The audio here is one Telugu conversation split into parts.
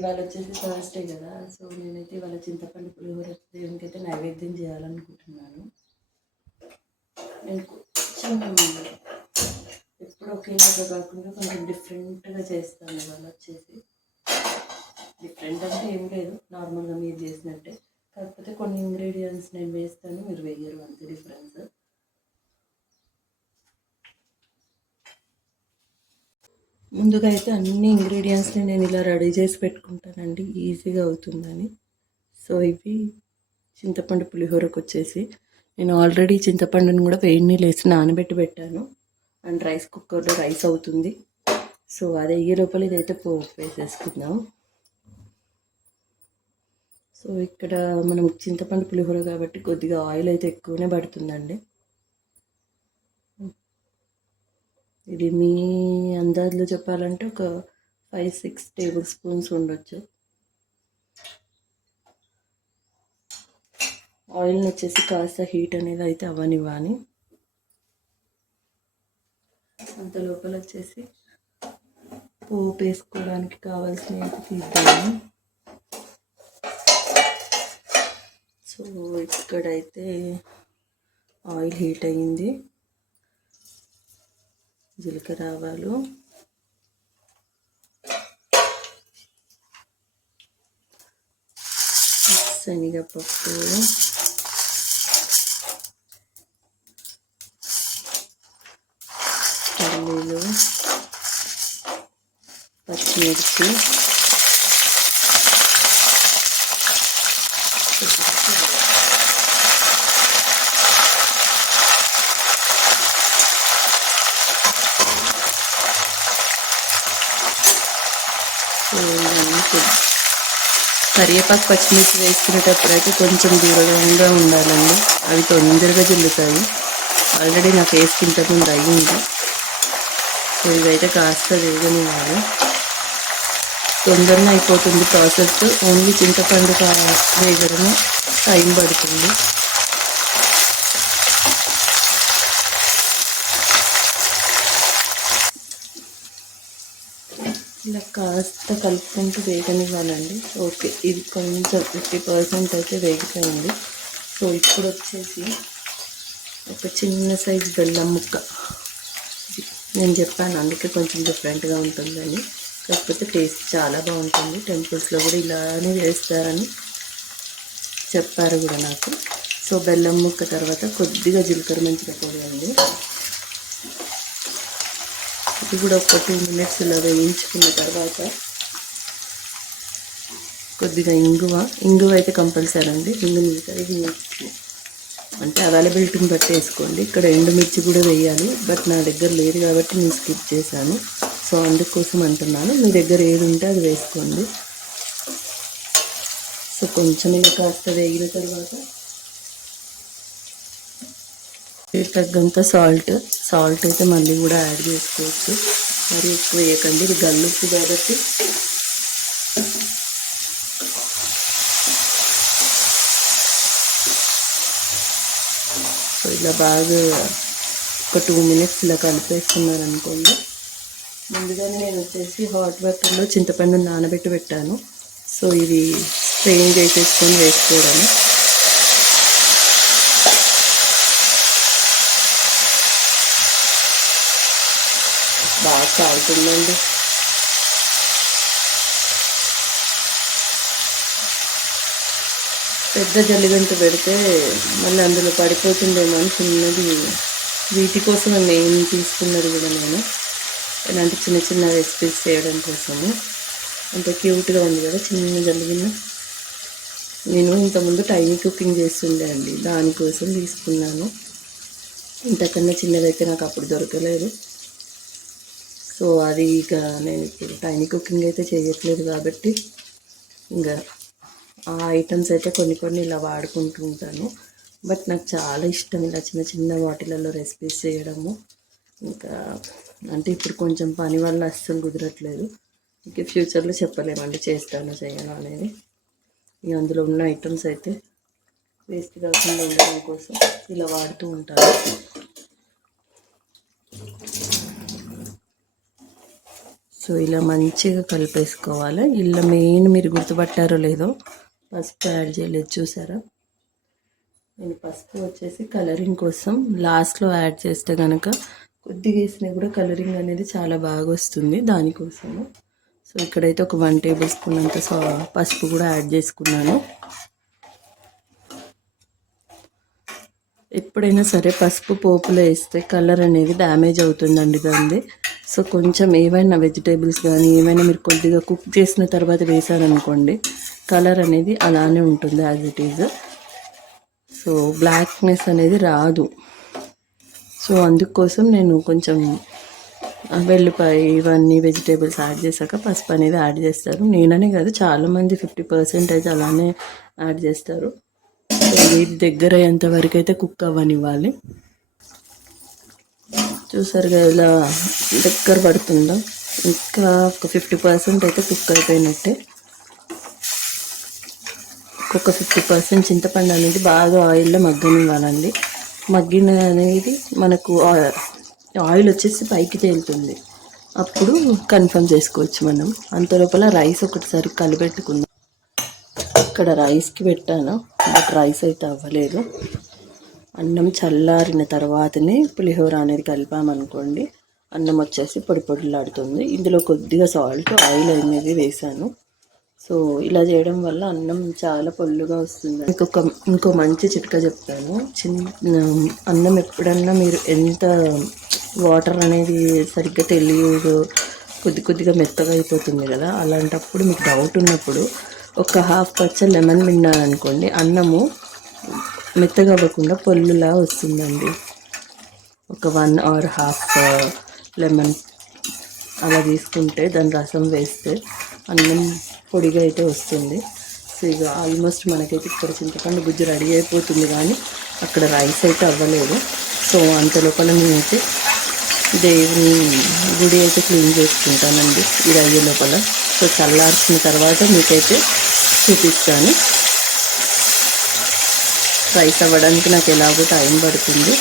ఇవాళ వచ్చేసి థర్స్డే కదా సో నేనైతే ఇవాళ చింతపండు పులిహోర దేవునికి అయితే నైవేద్యం చేయాలనుకుంటున్నాను. నేను కొంచెం ఎప్పుడు ఒకేలాగా కాకుండా కొంచెం డిఫరెంట్గా చేస్తాను ఇవాళ వచ్చేసి. డిఫరెంట్ అంటే ఏం లేదు నార్మల్గా మీరు చేసినట్టే. కాకపోతే కొన్ని ఇంగ్రీడియంట్స్ నేను వేస్తాను మీరు వేయరు అంతే డిఫరెన్స్ ముందుగా అయితే అన్ని ఇంగ్రీడియంట్స్ని నేను ఇలా రెడీ చేసి పెట్టుకుంటానండి. ఈజీగా అవుతుందని. సో ఇవి చింతపండు పులిహోరకు వచ్చేసి. నేను ఆల్రెడీ చింతపండుని కూడా వేడి నీళ్ళు వేసి నానబెట్టి పెట్టాను. అండ్ రైస్ కుక్కర్లో రైస్ అవుతుంది. సో అది అయ్యే లోపల ఇదైతే పోపు వేసేసుకుందాం. సో ఇక్కడ మనం చింతపండు పులిహోర కాబట్టి కొద్దిగా ఆయిల్ అయితే ఎక్కువనే పడుతుందండి. ఇది మీ అందాజులో చెప్పాలంటే ఒక ఫైవ్ సిక్స్ టేబుల్ స్పూన్స్ ఉండొచ్చు. ఆయిల్ని వచ్చేసి కాస్త హీట్ అనేది అయితే అవ్వనివ్వాలి. అంత లోపల వచ్చేసి పోపు వేసుకోవడానికి కావాల్సినవి అయితే తీద్దాము. సో ఇక్కడైతే ఆయిల్ హీట్ అయ్యింది. జీలకర్ర ఆవాలు శనగపప్పు. పల్లీలు పచ్చిమిర్చి. కరివేపాకు పచ్చిమిర్చి వేసుకునేటప్పుడు అయితే కొంచెం దూరంగా ఉండాలండి. అవి తొందరగా జిల్లుతాయి. ఆల్రెడీ నా ఫేస్కి ఇంతకుముందు అయ్యింది. సో ఇదైతే కాస్త వేగనివ్వాలి. తొందరగా అయిపోతుంది ప్రాసెస్. ఓన్లీ చింతపండు కా వేగడమే టైం పడుతుంది. ఇలా కాస్త కలుపుకుంటూ వేగనివ్వాలండి. ఓకే ఇది కొంచెం ఫిఫ్టీ పర్సెంట్ అయితే వేగిపోయింది. సో ఇప్పుడు వచ్చేసి ఒక చిన్న సైజ్ బెల్లం ముక్క. నేను చెప్పాను అందుకే కొంచెం డిఫరెంట్గా ఉంటుందని. కాకపోతే టేస్ట్ చాలా బాగుంటుంది. టెంపుల్స్లో కూడా ఇలానే వేస్తారని చెప్పారు కూడా నాకు. సో బెల్లం ముక్క తర్వాత కొద్దిగా జీలకర్ర మెంతుల పొడి అండి ఇది కూడా ఒక టూ మినిట్స్ ఇలా వేయించుకున్న తర్వాత కొద్దిగా ఇంగువ. ఇంగువ అయితే కంపల్సరీ అండి. ఇంగు మిగతాది అంటే అవైలబిలిటీని బట్టి వేసుకోండి. ఇక్కడ ఎండుమిర్చి కూడా వేయాలి. బట్ నా దగ్గర లేదు కాబట్టి నేను స్కిప్ చేశాను. సో అందుకోసం అంటున్నాను. మీ దగ్గర ఏది ఉంటే అది వేసుకోండి. సో కొంచెం ఇలా కాస్త వేగిన తర్వాత తగ్గంత సాల్ట్ సాల్ట్ అయితే మళ్ళీ కూడా యాడ్ చేసుకోవచ్చు. మరి ఎక్కువ వేయకండి. ఇది గల్లుప్పు కాబట్టి. సో ఇలా బాగా ఒక టూ మినిట్స్ ఇలా కలిపేస్తున్నారు అనుకోండి ముందుగానే నేను వచ్చేసి హాట్ వాటర్లో చింతపండు నానబెట్టి పెట్టాను. సో ఇది స్ట్రెయిన్ చేసేసుకొని వేసుకోవడము. బాగా కాలుతుందండి. పెద్ద జల్లిగంట పెడితే మళ్ళీ అందులో పడిపోతుందేమో అని చిన్నది వీటి కోసం మెయిన్ తీసుకున్నది కూడా నేను. ఇలాంటి చిన్న చిన్న రెసిపీస్ చేయడం కోసము. అంత క్యూట్గా ఉంది కదా చిన్న జల్లిగిన నేను ఇంతకుముందు టైనీ కుకింగ్ చేస్తుండే అండి. దానికోసం తీసుకున్నాను. ఇంతకన్నా చిన్నదైతే నాకు అప్పుడు దొరకలేదు. సో అది ఇక నేను ఇప్పుడు టైనీ కుకింగ్ అయితే చేయట్లేదు కాబట్టి ఇంకా ఆ ఐటమ్స్ అయితే కొన్ని కొన్ని ఇలా వాడుకుంటూ ఉంటాను. బట్ నాకు చాలా ఇష్టం ఇలా చిన్న చిన్న వాటిలలో రెసిపీస్ చేయడము. ఇంకా అంటే ఇప్పుడు కొంచెం పని వల్ల అస్సలు కుదరట్లేదు. ఇంకా ఫ్యూచర్లో చెప్పలేమండి చేస్తాను చేయను అనేది. ఇక అందులో ఉన్న ఐటమ్స్ అయితే వేస్ట్ కాకుండా ఉండడం కోసం ఇలా వాడుతూ ఉంటాను. సో ఇలా మంచిగా కలిపేసుకోవాలి. ఇలా మెయిన్ మీరు గుర్తుపట్టారో లేదో పసుపు యాడ్ చేయలేదు చూసారా? నేను పసుపు వచ్చేసి కలరింగ్ కోసం లాస్ట్లో యాడ్ చేస్తే కనుక కొద్దిగా వేసినా కూడా కలరింగ్ అనేది చాలా బాగా వస్తుంది దానికోసము. సో ఇక్కడైతే ఒక వన్ టేబుల్ స్పూన్ అంత పసుపు కూడా యాడ్ చేసుకున్నాను. ఎప్పుడైనా సరే పసుపు పోపులో వేస్తే కలర్ అనేది డ్యామేజ్ అవుతుందండి దాన్ని సో కొంచెం ఏవైనా వెజిటేబుల్స్ కానీ ఏమైనా మీరు కొద్దిగా కుక్ చేసిన తర్వాత వేసారనుకోండి కలర్ అనేది అలానే ఉంటుంది as it is so blackness అనేది రాదు. సో అందుకోసం నేను కొంచెం వెల్లిపాయ ఇవన్నీ వెజిటేబుల్స్ యాడ్ చేశాక పసుపు అనేది యాడ్ చేస్తారు. నేననే కాదు చాలామంది ఫిఫ్టీ పర్సెంటేజ్ అలానే యాడ్ చేస్తారు. దగ్గర అయ్యేంత వరకు అయితే కుక్ అవ్వనివ్వాలి. చూసారుగా ఇలా దగ్గర పడుతుందో? ఇంకా ఒక ఫిఫ్టీ పర్సెంట్ అయితే కుక్ అయిపోయినట్టే. ఒక ఫిఫ్టీ పర్సెంట్ చింతపండు అనేది బాగా ఆయిల్లో మగ్గనివ్వాలండి. మగ్గిన అనేది మనకు ఆయిల్ వచ్చేసి పైకి తేలుతుంది. అప్పుడు కన్ఫర్మ్ చేసుకోవచ్చు మనం. అంత లోపల రైస్ ఒకటిసారి కలిపెట్టుకుందాం. ఇక్కడ రైస్కి పెట్టాను. బట్ రైస్ అయితే అవ్వలేదు. అన్నం చల్లారిన తర్వాతనే పులిహోర అనేది కలిపామనుకోండి అన్నం వచ్చేసి పొడి పొడిలాడుతుంది. ఇందులో కొద్దిగా సాల్ట్ ఆయిల్ అనేది వేసాను. సో ఇలా చేయడం వల్ల అన్నం చాలా పొల్లుగా వస్తుంది. ఇంకొక ఇంకో మంచి చిట్కా చెప్తాను. చిన్న అన్నం ఎప్పుడన్నా మీరు ఎంత వాటర్ అనేది సరిగ్గా తెలియదు కొద్ది కొద్దిగా మెత్తగా అయిపోతుంది కదా అలాంటప్పుడు మీకు డౌట్ ఉన్నప్పుడు ఒక హాఫ్ పచ్చ లెమన్ అనుకోండి అన్నము మెత్తగా అవ్వకుండా పొల్లులా వస్తుందండి. ఒక వన్ ఆర్ హాఫ్ లెమన్ అలా తీసుకుంటే దాని రసం వేస్తే అన్నం పొడిగా అయితే వస్తుంది. సో ఇక ఆల్మోస్ట్ మనకైతే ఇక్కడ చింతపండు గుజ్జు రెడీ అయిపోతుంది కానీ అక్కడ రైస్ అయితే అవ్వలేదు. సో అంత లోపల నేనైతే దేవుని గుడి అయితే క్లీన్ చేసుకుంటానండి. ఇది అయ్యే లోపల. సో చల్లార్చిన తర్వాత మీకైతే చూపిస్తాను. రైస్ అవ్వడానికి నాకు ఎలాగో టైం పడుతుంది.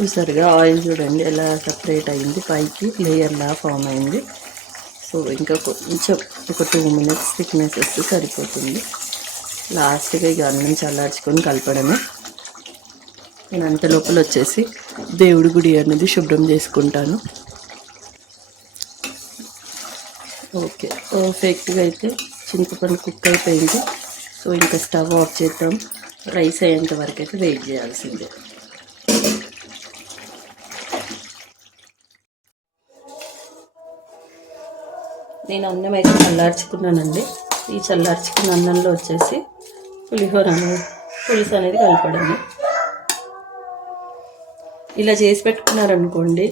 చూసారుగా ఆయిల్ చూడండి ఎలా సపరేట్ అయింది. పైకి లేయర్లా ఫామ్ అయింది. సో ఇంకా కొంచెం ఒక టూ మినిట్స్ థిక్నెస్ వస్తే సరిపోతుంది. లాస్ట్గా ఇక అన్నం చల్లార్చుకొని కలపడమే. నేను అంత లోపల వచ్చేసి దేవుడి గుడి అనేది శుభ్రం చేసుకుంటాను. ఓకే పర్ఫెక్ట్గా అయితే చింతపండు కుక్ అయిపోయింది. సో ఇంకా స్టవ్ ఆఫ్ చేద్దాం. రైస్ అయ్యేంత వరకు అయితే వెయిట్ చేయాల్సిందే. నేను అన్నం అయితే చల్లార్చుకున్నానండి. ఈ చల్లార్చుకున్న అన్నంలో వచ్చేసి పులిహోర అనేది పులుసు అనేది కలపడము. ఇలా చేసి పెట్టుకున్నారనుకోండి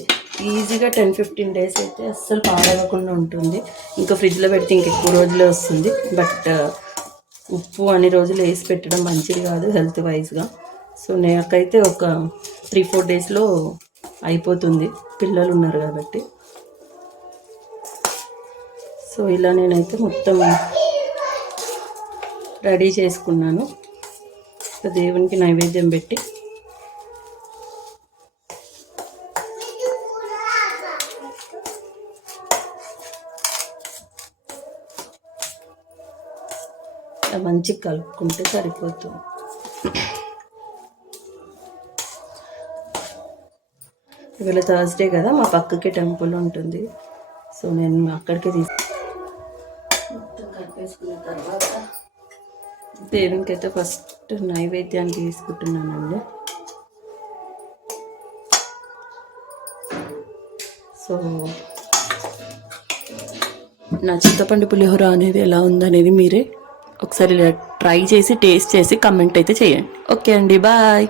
ఈజీగా టెన్ ఫిఫ్టీన్ డేస్ అయితే అస్సలు పాడవకుండా ఉంటుంది. ఇంకా ఫ్రిడ్జ్లో పెడితే ఇంక ఎక్కువ రోజులే వస్తుంది. బట్ ఉప్పు అన్ని రోజులు వేసి పెట్టడం మంచిది కాదు హెల్త్ వైజ్గా. సో నాకైతే ఒక త్రీ ఫోర్ డేస్లో అయిపోతుంది. పిల్లలు ఉన్నారు కాబట్టి. సో ఇలా నేనైతే మొత్తం రెడీ చేసుకున్నాను. దేవునికి నైవేద్యం పెట్టి. మంచి మంచిగా కలుపుకుంటే సరిపోతుంది. ఇవాళ థర్స్డే కదా మా పక్కకి టెంపుల్ ఉంటుంది. సో నేను అక్కడికి తీసుకు దేవునికి అయితే ఫస్ట్ నైవేద్యాన్ని తీసుకుంటున్నానండి. సో నా చింతపండు పులిహోర అనేది ఎలా ఉందనేది మీరే ఒకసారి ట్రై చేసి టేస్ట్ చేసి కమెంట్ అయితే చేయండి. ఓకే అండి బాయ్.